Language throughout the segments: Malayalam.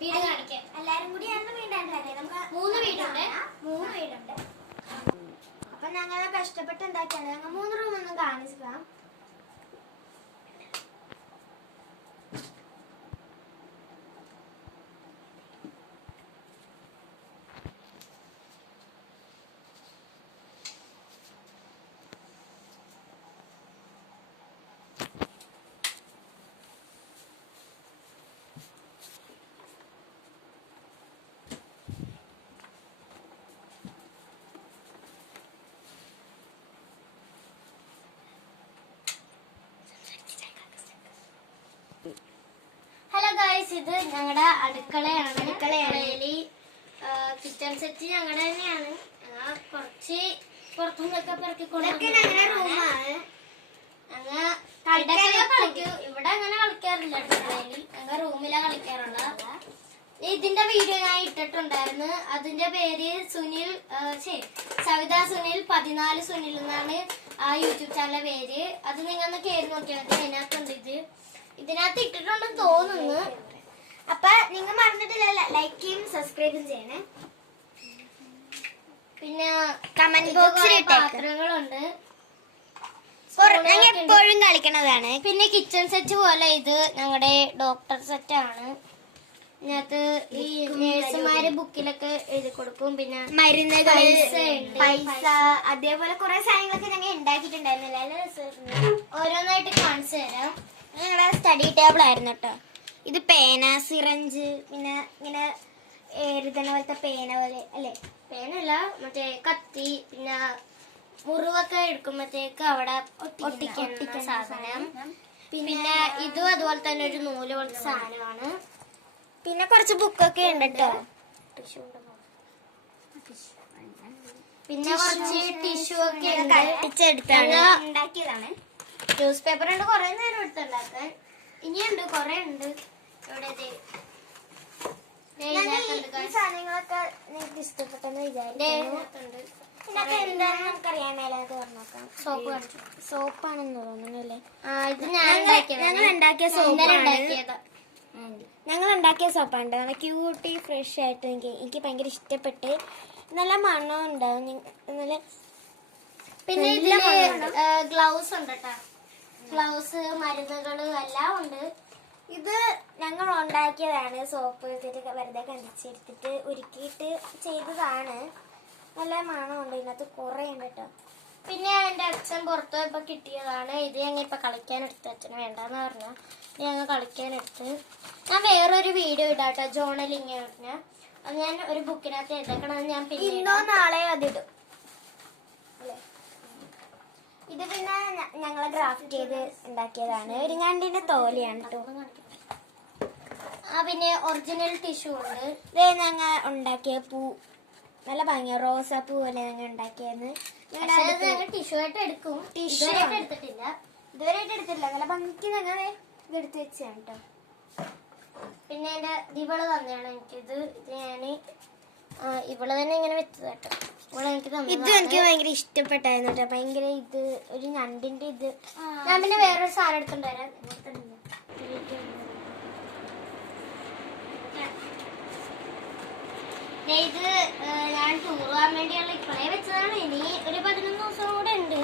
വീട് കാണിക്കാം. എല്ലാരും കൂടിയാണ് വീടുണ്ടാക്കിയത്. നമുക്ക് 3 വീടുണ്ട്. 3 വീടുണ്ട്. അപ്പൊ ഞങ്ങൾ കഷ്ടപ്പെട്ട് ഉണ്ടാക്കിയാണ്. ഞങ്ങൾ 3 റൂമൊന്നും കാണിച്ചിടാം. ഹലോ ഗൈസ്, ഇത് ഞങ്ങളുടെ അടുക്കളയാണ്. അടുക്കളയില് കിച്ചൺ സെറ്റ് ഞങ്ങളുടെ തന്നെയാണ്. കുറച്ച് പുറത്തുനിന്നൊക്കെ പെറുക്കിക്കൊണ്ടൊക്കെ റൂമാണ്. കളിക്കും. ഇവിടെ അങ്ങനെ കളിക്കാറില്ല. അടുക്കളയില് ഞങ്ങൾ റൂമിലാണ് കളിക്കാറുള്ളത്. ഇതിന്റെ വീഡിയോ ഞാൻ ഇട്ടിട്ടുണ്ടായിരുന്നു. അതിന്റെ പേര് സുനിൽ സവിത സുനിൽ 14 സുനിൽ എന്നാണ് ആ യൂട്യൂബ് ചാനലിന്റെ പേര്. അത് നിങ്ങൾ കയറി നോക്കിയാൽ മതി. അതിനകത്തുണ്ട് ഇതിനകത്ത് ഇട്ടിട്ടുണ്ടെന്ന് തോന്നുന്നു. അപ്പൊ നിങ്ങൾ മറന്നിട്ടില്ല ലൈക്ക് ചെയ്യും സബ്സ്ക്രൈബും ചെയ്യണേ. പിന്നെ കമന്റ് ബോക്സിൽ പാത്രങ്ങളുണ്ട്. എപ്പോഴും കളിക്കണതാണ്. പിന്നെ കിച്ചൺ സെറ്റ് പോലെ ഇത് ഞങ്ങളുടെ ഡോക്ടർ സെറ്റ് ആണ്. ഇതിനകത്ത് ഈ നേഴ്സുമാര് ബുക്കിലൊക്കെ എഴുതി കൊടുക്കും. പിന്നെ മരുന്നുകൾ, പൈസ, അതേപോലെ കുറെ സാധനങ്ങളൊക്കെ ഞങ്ങൾ ഉണ്ടാക്കിയിട്ടുണ്ടായിരുന്നില്ല. ഓരോന്നായിട്ട് കാണിച്ചു തരാം. ഞങ്ങളുടെ സ്റ്റഡി ടേബിൾ ആയിരുന്നു കേട്ടോ. ഇത് പേന, സിറഞ്ച്, പിന്നെ ഇങ്ങനെ എഴുതുന്ന പോലത്തെ പേന പോലെ അല്ലേ? പേനല്ല, മറ്റേ കത്തി. പിന്നെ മുറിവൊക്കെ എടുക്കുമ്പോഴത്തേക്ക് അവിടെ ഒട്ടിക്കുന്ന സാധനം. പിന്നെ ഇതും അതുപോലെ തന്നെ ഒരു നൂല് പോലത്തെ സാധനമാണ്. പിന്നെ കുറച്ച് ബുക്കൊക്കെ ഉണ്ട് കേട്ടോ. പിന്നെ കുറച്ച് ടിഷ്യൂ ഒക്കെ ഉണ്ടാക്കിയതാണ്. ന്യൂസ് പേപ്പർ ഉണ്ട്. കുറെ നേരം എടുത്തുണ്ടാക്കാൻ. ഇനിയുണ്ട്, കുറെ ഉണ്ട്. ഇവിടെ സാധനങ്ങളൊക്കെ നിങ്ങൾക്ക് ഇഷ്ടപ്പെട്ടെന്ന് വിചാരിക്കുന്നു. എന്താണെന്ന് നമുക്കറിയാൻ മേലാതെ പറഞ്ഞോക്കാം. സോപ്പാണെന്ന് തോന്നുന്നല്ലേ? ഇത് ഞങ്ങൾ ഉണ്ടാക്കിയ സോപ്പാണ്. ഞങ്ങൾ ഉണ്ടാക്കിയ സോപ്പാണ്. നല്ല ക്യൂട്ടി ഫ്രഷ് ആയിട്ട് എനിക്ക് ഭയങ്കര ഇഷ്ടപ്പെട്ട്. നല്ല മണം ഉണ്ടാവും. നല്ല പിന്നെ ഇതില് ഗ്ലൗസ് ഉണ്ട് കേട്ടോ. ഗ്ലൗസ്, മരുന്നുകള് എല്ലാം ഉണ്ട്. ഇത് ഞങ്ങൾ ഉണ്ടാക്കിയതാണ്. സോപ്പ് എടുത്തിട്ട് വെറുതെ കണ്ടിച്ചെടുത്തിട്ട് ഉരുക്കിയിട്ട് ചെയ്തതാണ്. നല്ല മണമുണ്ട്. ഇതിനകത്ത് കുറെ ഉണ്ട് കേട്ടോ. പിന്നെ എന്റെ അച്ഛൻ പുറത്തു പോയപ്പോ കിട്ടിയതാണ്. ഇത് ഞങ്ങൾ ഇപ്പൊ കളിക്കാൻ എടുത്ത്. അച്ഛന് വേണ്ടെന്ന് പറഞ്ഞു. ഞങ്ങൾ കളിക്കാൻ എടുത്ത്. ഞാൻ വേറൊരു വീഡിയോ ഇടാട്ടോ, ജേർണലിങ്. അത് ഞാൻ ഒരു ബുക്കിനകത്ത് എഴുതേക്കണം. ഞാൻ ഇന്നോ നാളെ അതിടും. ഇത് പിന്നെ ഞങ്ങളെ ഗ്രാഫ്റ്റ് ചെയ്ത് ഉണ്ടാക്കിയതാണ്. ഒരു ഞണ്ടിന്റെ തോലിയാണ് കേട്ടോ. പിന്നെ ഒറിജിനൽ ടിഷ്യൂ ഉണ്ട്. ഇതേ ഞങ്ങൾ ഉണ്ടാക്കിയ പൂ നല്ല ഭംഗിയ റോസാപ്പൂ പോലെ ഞങ്ങൾ ഉണ്ടാക്കിയെന്ന്. ടിഷ്യൂ ആയിട്ട് എടുക്കും. ടിഷ്യൂ എടുത്തിട്ടില്ല, ഇതുവരെയായിട്ട് എടുത്തിട്ടില്ല. നല്ല ഭംഗിക്ക് ഞങ്ങൾ ഇതെടുത്ത് വെച്ചാണ് കേട്ടോ. പിന്നെ എന്റെ ഇവള് തന്നെയാണ് എനിക്കിത്. ഇത് ഞാന് ഇവള് തന്നെ ഇങ്ങനെ വെച്ചത് കേട്ടോ. ഇത് എനിക്ക് ഭയങ്കര ഇഷ്ടപ്പെട്ടായിരുന്നു കേട്ടോ. ഭയങ്കര ഇത് ഒരു ഞണ്ടിന്റെ ഇത്. ഞാൻ പിന്നെ വേറൊരു സാധനം എടുത്തുണ്ടാരാം. ഇത് ഞാൻ ടൂർ പോകാൻ വേണ്ടിയുള്ള ഇപ്പോഴേ വെച്ചതാണ്. ഇനി ഒരു 11 ദിവസം കൂടെ ഉണ്ട്.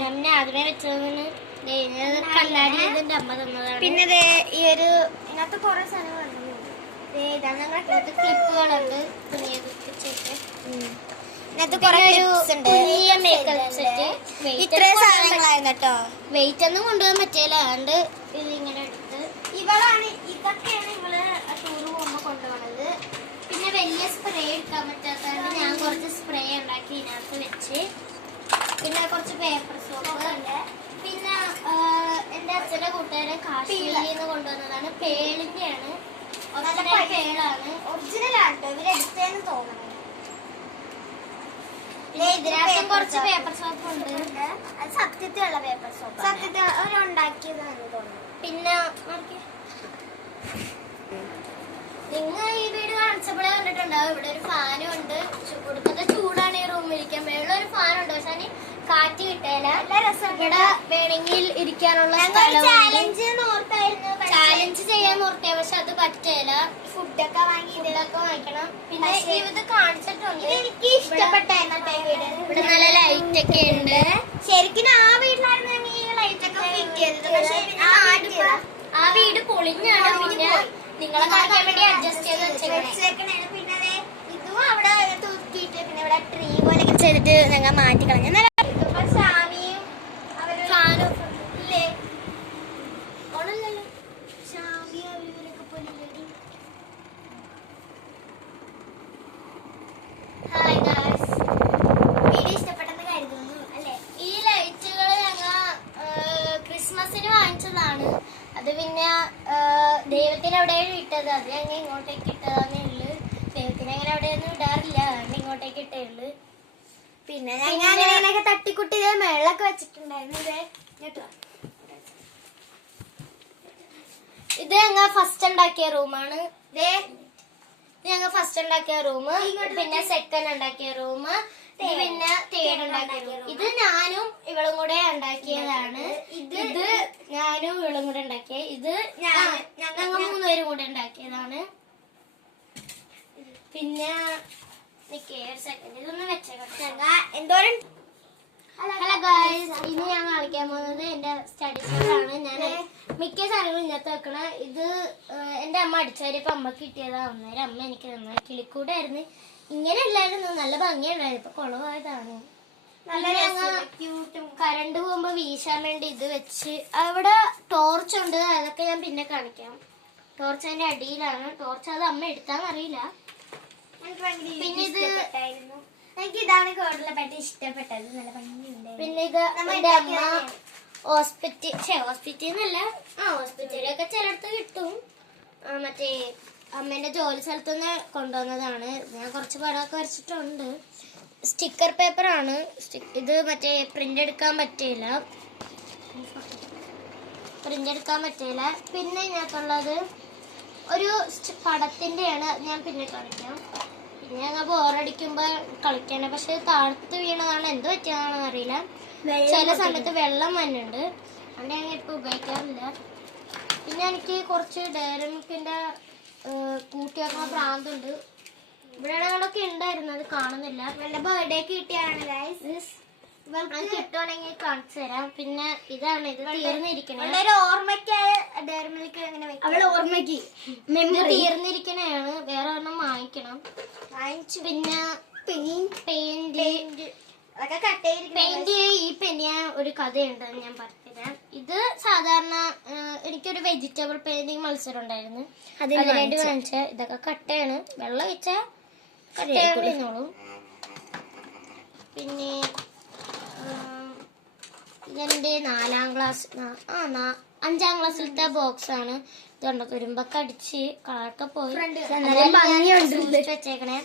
ഞാൻ ആദ്യമേ വെച്ചതിന് കണ്ണാടി ഇതിന്റെ അമ്മ തന്നതാണ്. പിന്നെ ഈ ഒരു ഇതിനകത്ത് കുറെ സാധനങ്ങളുണ്ട്. ക്ലിപ്പുകളുണ്ട്. ഇത്രയും സാധനങ്ങളായിരുന്നു കേട്ടോ. വെയിറ്റ് ഒന്നും കൊണ്ടുപോകാൻ പറ്റില്ല. അതുകൊണ്ട് ഇതിങ്ങനെ എടുത്ത് ഇതൊക്കെയാണ് ഇവള് ടൂർ പോകുമ്പോ കൊണ്ടുപോകുന്നത്. പിന്നെ വലിയ സ്പ്രേ എടുക്കാൻ പറ്റാത്തതുകൊണ്ട് ഞാൻ കുറച്ച് സ്പ്രേ ഉണ്ടാക്കി ഇതിനകത്ത് വെച്ച്. പിന്നെ കുറച്ച് പേപ്പർ സോപ്പ് ഉണ്ട്. പിന്നെ എന്റെ അച്ഛന്റെ കൂട്ടുകാരൻ കാശ്മീരിൽ നിന്ന് കൊണ്ടുവന്നതാണ്. പേളിന്റെയാണ്. പേളാണ്. ഒറിജിനലാണ് കേട്ടോ. ഇവരെടുത്തേന്ന് തോന്നുന്നത്. ഇതിനകത്തും കുറച്ച് പേപ്പർ സോപ്പ് ഉണ്ട്. അത് സത്യത്തിലുള്ള പേപ്പർ സോപ്പ്. സത്യത്തിൽ അവരുണ്ടാക്കിയതാണ് തോന്നുന്നു. പിന്നെ നിങ്ങൾ ഈ വീട് കാണിച്ചപ്പോഴേ കണ്ടിട്ടുണ്ടാവും. ഇവിടെ ഒരു ഫാനും ഉണ്ട്. കൊടുക്കുന്ന ചൂടാണ് ഈ റൂമിലിരിക്കാൻ. മേളിൽ ഒരു ഫാനുണ്ട്. പക്ഷെ കാറ്റ് കിട്ടില്ല. നല്ല രസം. ഇവിടെ വേണമെങ്കിൽ ഇരിക്കാനുള്ള ചാലഞ്ച് ചെയ്യാൻ ഓർത്തേ. പക്ഷെ അത് പറ്റില്ല. ഫുഡൊക്കെ അതൊക്കെ വാങ്ങിക്കണം. പിന്നെ ഇത് കാണിച്ചിട്ടുണ്ട്. എനിക്ക് ഇഷ്ടപ്പെട്ടായിരുന്നു ഇവിടെ നല്ല ലൈറ്റ് ഒക്കെ ഉണ്ട്. ശരിക്കും ആ വീട്ടിലായിരുന്നു ഈ ലൈറ്റ് ഒക്കെ ഫിറ്റ് ചെയ്തത്. പക്ഷേ ആ വീട് പൊളിഞ്ഞാണ്. പിന്നെ നിങ്ങളെ കാണിക്കാൻ വേണ്ടി അഡ്ജസ്റ്റ് ചെയ്ത് വെച്ചേക്കണേ. പിന്നെ ഇതും അവിടെ തൂക്കിയിട്ട് പിന്നെ ഇവിടെ ട്രീ പോലെയൊക്കെ ചെയ്തിട്ട് ഞങ്ങൾ മാറ്റി കളഞ്ഞു. ഷാമിയും ഫാനും ഇല്ലേ ഓണല്ലോ ഷാമിയും അവരൊക്കെ പോലെ. ഹായ് ഗായ്സ്, വീഡിയോ ഇഷ്ടപ്പെട്ടെന്ന് കരുതുന്നു അല്ലേ? ഈ ലൈറ്റുകൾ ഞങ്ങൾ ക്രിസ്മസിന് വാങ്ങിച്ചതാണ്. അത് പിന്നെ ദൈവത്തിന് എവിടെയാണ് ഇട്ടത്. അത് ഞങ്ങൾ ഇങ്ങോട്ടേക്ക് ഇട്ടതാന്നേ ഉള്ളു. ദൈവത്തിന് അങ്ങനെ എവിടെയൊന്നും ഇടാറില്ല, അതുകൊണ്ട് ഇങ്ങോട്ടേക്ക് ഇട്ടേ ഉള്ളു. പിന്നെ ഞങ്ങൾ അങ്ങനെയൊക്കെ തട്ടിക്കുട്ടി ഇതേ മേളൊക്കെ വെച്ചിട്ടുണ്ടായിരുന്നു. ഇത് ഞങ്ങൾ ഫസ്റ്റ് ഉണ്ടാക്കിയ റൂമാണ്. ഞങ്ങൾ ഫസ്റ്റ് ഉണ്ടാക്കിയ റൂം, പിന്നെ സെക്കൻഡ് ഉണ്ടാക്കിയ റൂം, പിന്നെ തേർഡ് ഉണ്ടാക്കിയ റൂം. ഇത് ഞാനും ഇവളും കൂടെ ഉണ്ടാക്കിയതാണ്. ഇത് ഞാനും ഇവളും കൂടെ ഉണ്ടാക്കിയ. ഇത് ഞങ്ങൾ 3 പേരും കൂടെ ഉണ്ടാക്കിയതാണ്. പിന്നെ ഒരു സെക്കൻഡ് ഇതൊന്നും വെച്ചേക്കട്ടെ. എന്തോരം ഹലോ ഗായ്സ്, ഇന്ന് ഞാൻ കാണിക്കാൻ പോകുന്നത് എന്റെ സ്റ്റഡി സെറ്റാണ്. ഞാൻ മിക്ക സാധനങ്ങളും ഇന്നത്തെ വെക്കണ. ഇത് എന്റെ അമ്മ അടിച്ചാരിയപ്പോ അമ്മക്ക് കിട്ടിയതാ. അന്നേരം അമ്മ എനിക്ക് തന്ന കിളിക്കൂടായിരുന്നു. ഇങ്ങനെ അല്ലായിരുന്നു, നല്ല ഭംഗിയുണ്ടായിരുന്നു. ഇപ്പൊ കുളമായതാണ്. കറണ്ട് പോകുമ്പോ വീശാൻ വേണ്ടി ഇത് വെച്ച് അവിടെ ടോർച്ച് ഉണ്ട്. അതൊക്കെ ഞാൻ പിന്നെ കാണിക്കാം. ടോർച്ച് അതിന്റെ അടിയിലാണ്. ടോർച്ച് അത് അമ്മ എടുത്താന്നറിയില്ല. പിന്നെ ഇത് എനിക്ക് ഇതാണ് കൂടുതലായിട്ട് ഇഷ്ടപ്പെട്ടത്. നല്ല ഭംഗിയുണ്ട്. പിന്നെ ഇത് എന്റെ അമ്മ ഹോസ്പിറ്റലിന്നല്ല, ഹോസ്പിറ്റലൊക്കെ ചിലടത്ത് കിട്ടും. മറ്റേ അമ്മേന്റെ ജോലി സ്ഥലത്തുനിന്ന് കൊണ്ടുവന്നതാണ്. ഞാൻ കുറച്ച് പടമൊക്കെ വരച്ചിട്ടുണ്ട്. സ്റ്റിക്കർ പേപ്പറാണ് ഇത്. മറ്റേ പ്രിന്റ് എടുക്കാൻ പറ്റില്ല. പിന്നെ ഇതിനകത്തുള്ളത് ഒരു പടത്തിന്റെയാണ്. ഞാൻ പിന്നെ കളിക്കാം. പിന്നെ ഞങ്ങൾ ബോറടിക്കുമ്പോ കളിക്കാണ്. പക്ഷെ താഴത്ത് വീണതാണ്, എന്ത് പറ്റിയതാണെന്ന് അറിയില്ല. ചില സമയത്ത് വെള്ളം വന്നുണ്ട്, അതുകൊണ്ട് ഞങ്ങൾ ഇപ്പൊ ഉപയോഗിക്കാറില്ല. പിന്നെ എനിക്ക് കുറച്ച് ഡയറി മിൽക്കിന്റെ കൂട്ടി വെക്കുന്ന ഭ്രാന്തുണ്ട്. ഇവിടെ ഞങ്ങളൊക്കെ ഉണ്ടായിരുന്നു, അത് കാണുന്നില്ല. വല്ല ബർത്ത്ഡേക്ക് കിട്ടിയാണ് കിട്ടുവാണെങ്കിൽ കാണിച്ചു തരാം. പിന്നെ ഇതാണ്, ഇത് തീർന്നിരിക്കണേ. ഓർമ്മയ്ക്കായ ഡയറി മിൽക്ക് അങ്ങനെ ഓർമ്മയ്ക്ക് തീർന്നിരിക്കണയാണ്. വേറെ ഒരെണ്ണം വാങ്ങിക്കണം. പിന്നെ പെയിന്റ് അതൊക്കെ കട്ട് ചെയ്തിരിക്കും. പെയിന്റ് ഈ പെയിന്റ് ഒരു കഥയുണ്ട്, ഞാൻ പറഞ്ഞുതരാം. ഇത് സാധാരണ എനിക്കൊരു വെജിറ്റബിൾ പെയിന്റിങ് മത്സരം ഉണ്ടായിരുന്നു, അതിനുവേണ്ടി വാങ്ങിച്ച. ഇതൊക്കെ കട്ടയാണ്, വെള്ളം വെച്ചാൽ കട്ടയാണോളും. പിന്നെ ഇതെന്റെ 4ാം ക്ലാസ് 5ാം ക്ലാസ്സിലത്തെ ബോക്സ് ആണ്. ഇതുണ്ട്, തുരുമ്പൊക്കെ അടിച്ച് കളറൊക്കെ പോയി വെച്ചേക്കണേ.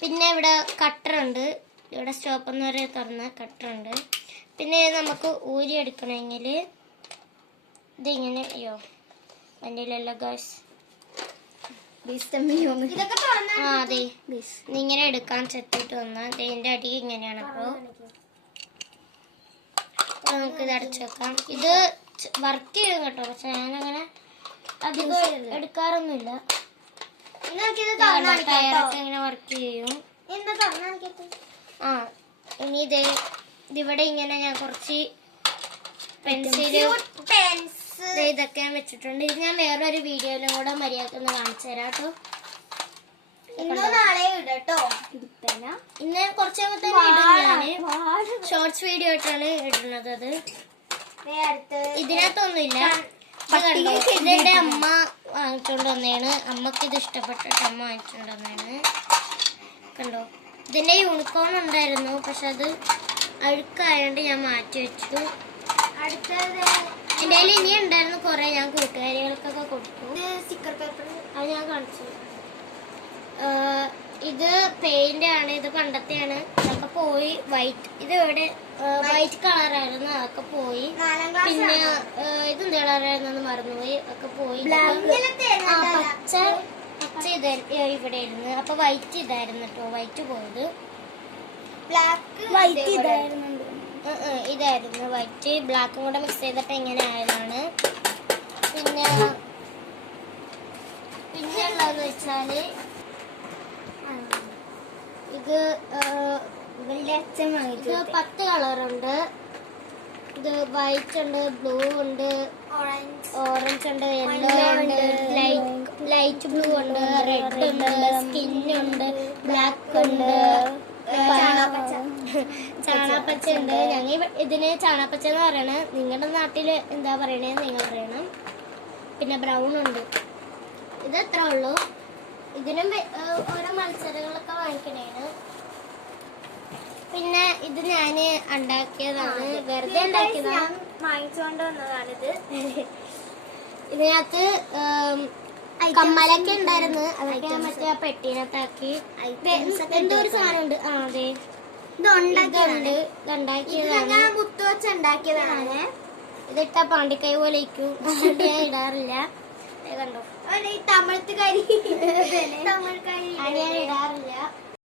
പിന്നെ ഇവിടെ കട്ടറുണ്ട്. ഇവിടെ സ്റ്റോപ്പ് എന്ന് വരെ തുറന്ന കട്ടറുണ്ട്. പിന്നെ നമുക്ക് ഊരി എടുക്കണമെങ്കിൽ ഇതിങ്ങനെ, വണ്ടിയിലല്ല ഗായ്സ്, അതെ ഇങ്ങനെ എടുക്കാൻ ചെത്തിട്ട് വന്ന ഇതിന്റെ അടി ഇങ്ങനെയാണ്. അപ്പൊ നമുക്ക് ഇത് അടച്ചു വെക്കാം. ഇത് വർക്ക് ചെയ്യും കേട്ടോ, പക്ഷെ ഞാനങ്ങനെ അധികം എടുക്കാറൊന്നുമില്ല. ടയറൊക്കെ ഇങ്ങനെ വർക്ക് ചെയ്യും. ഇനി ഇതിവിടെ ഇങ്ങനെ ഞാൻ കുറച്ച് പെൻസില് ഇതൊക്കെ ഞാൻ വെച്ചിട്ടുണ്ട്. ഇത് ഞാൻ വേറൊരു വീഡിയോയിലും കൂടെ മര്യാദക്കൊന്ന് കാണിച്ചു തരാം കേട്ടോ. ഇന്ന് കുറച്ച് ഷോർട്സ് വീഡിയോ ആയിട്ടാണ് ഇടുന്നത്. അത് ഇതിനകത്തൊന്നുമില്ല. ഇതെന്റെ അമ്മ വാങ്ങിച്ചോണ്ട് വന്നതാണ്. അമ്മക്ക് ഇത് ഇഷ്ടപ്പെട്ടിട്ട് അമ്മ വാങ്ങിച്ചോണ്ട് വന്നതാണ്. കണ്ടോ, ഇതിന്റെ യൂണിക്കോൺ ഉണ്ടായിരുന്നു, പക്ഷെ അത് അഴുക്കായോണ്ട് ഞാൻ മാറ്റി വെച്ചു. എന്റെ കയ്യിൽ ഇനി ഉണ്ടായിരുന്നു കുറെ, ഞാൻ കൂട്ടുകാരികൾക്കൊക്കെ കൊടുത്തു. സ്റ്റിക്കർ പേപ്പർ അത് ഞാൻ കാണിച്ചു. ഇത് പെയിന്റ് ആണ്, ഇത് പണ്ടത്തെയാണ്. അതൊക്കെ പോയി. വൈറ്റ്, ഇത് ഇവിടെ വൈറ്റ് കളറായിരുന്നു, അതൊക്കെ പോയി. പിന്നെ ഇതെന്ത് കളറായിരുന്നു മറന്നുപോയി, ഒക്കെ പോയി. പച്ച ഇവിടെ ഇരുന്ന്. അപ്പൊ വൈറ്റ് ഇതായിരുന്നു കേട്ടോ, വൈറ്റ് പോയത്. ഇതായിരുന്നു വൈറ്റ്, ബ്ലാക്കും കൂടെ മിക്സ് ചെയ്തിട്ട് ഇങ്ങനെ ആയതാണ്. പിന്നെ ഉള്ളതെന്ന് വെച്ചാല് ഇത് ഇവളുടെ അച്ഛൻ വാങ്ങിച്ചു ഇത് 10 കളറുണ്ട്. ഇത് വൈറ്റ് ഉണ്ട്, ബ്ലൂ ഉണ്ട്, ഓറഞ്ച് ഉണ്ട്, യെല്ലോ ഉണ്ട്, ലൈറ്റ് ബ്ലൂ ഉണ്ട്, റെഡ് ഉണ്ട്, സ്കിൻ ഉണ്ട്, ബ്ലാക്ക് ഉണ്ട്, ചാണാപ്പച്ച ഉണ്ട്. ഞങ്ങൾ ഇതിന് ചാണാപ്പച്ച എന്ന് പറയണത്. നിങ്ങളുടെ നാട്ടില് എന്താ പറയണേന്ന് നിങ്ങൾ പറയണം. പിന്നെ ബ്രൗൺ ഉണ്ട്. ഇത് എത്ര ഉള്ളൂ. ഇതിനും ഓരോ മത്സരങ്ങളൊക്കെ വാങ്ങിക്കണേണ്. പിന്നെ ഇത് ഞാന് ഉണ്ടാക്കിയതാണ്, വെറുതെ ഉണ്ടാക്കിയതാണ്, വാങ്ങിച്ചുകൊണ്ട് വന്നതാണിത്. ഇതിനകത്ത് കമ്മലൊക്കെ ഉണ്ടായിരുന്നു. അതൊക്കെ മറ്റേ ആ പെട്ടിനകത്താക്കി. എന്തോ ഒരു സാധനം ഉണ്ട്. ആ അതെ, ഇത് ഉണ്ടാക്കിയതാണ്. ഇതുണ്ടാക്കിയതാണ്. മുത്തു വെച്ച് ഉണ്ടാക്കിയതാണ്. ഇതിട്ട പാണ്ടിക്കൈ പോലെ ഇരിക്കും. ഞാൻ ഇടാറില്ല. കണ്ടോ, തമിഴ്ത്തുകാരി അത് ഞാൻ ഇടാറില്ല.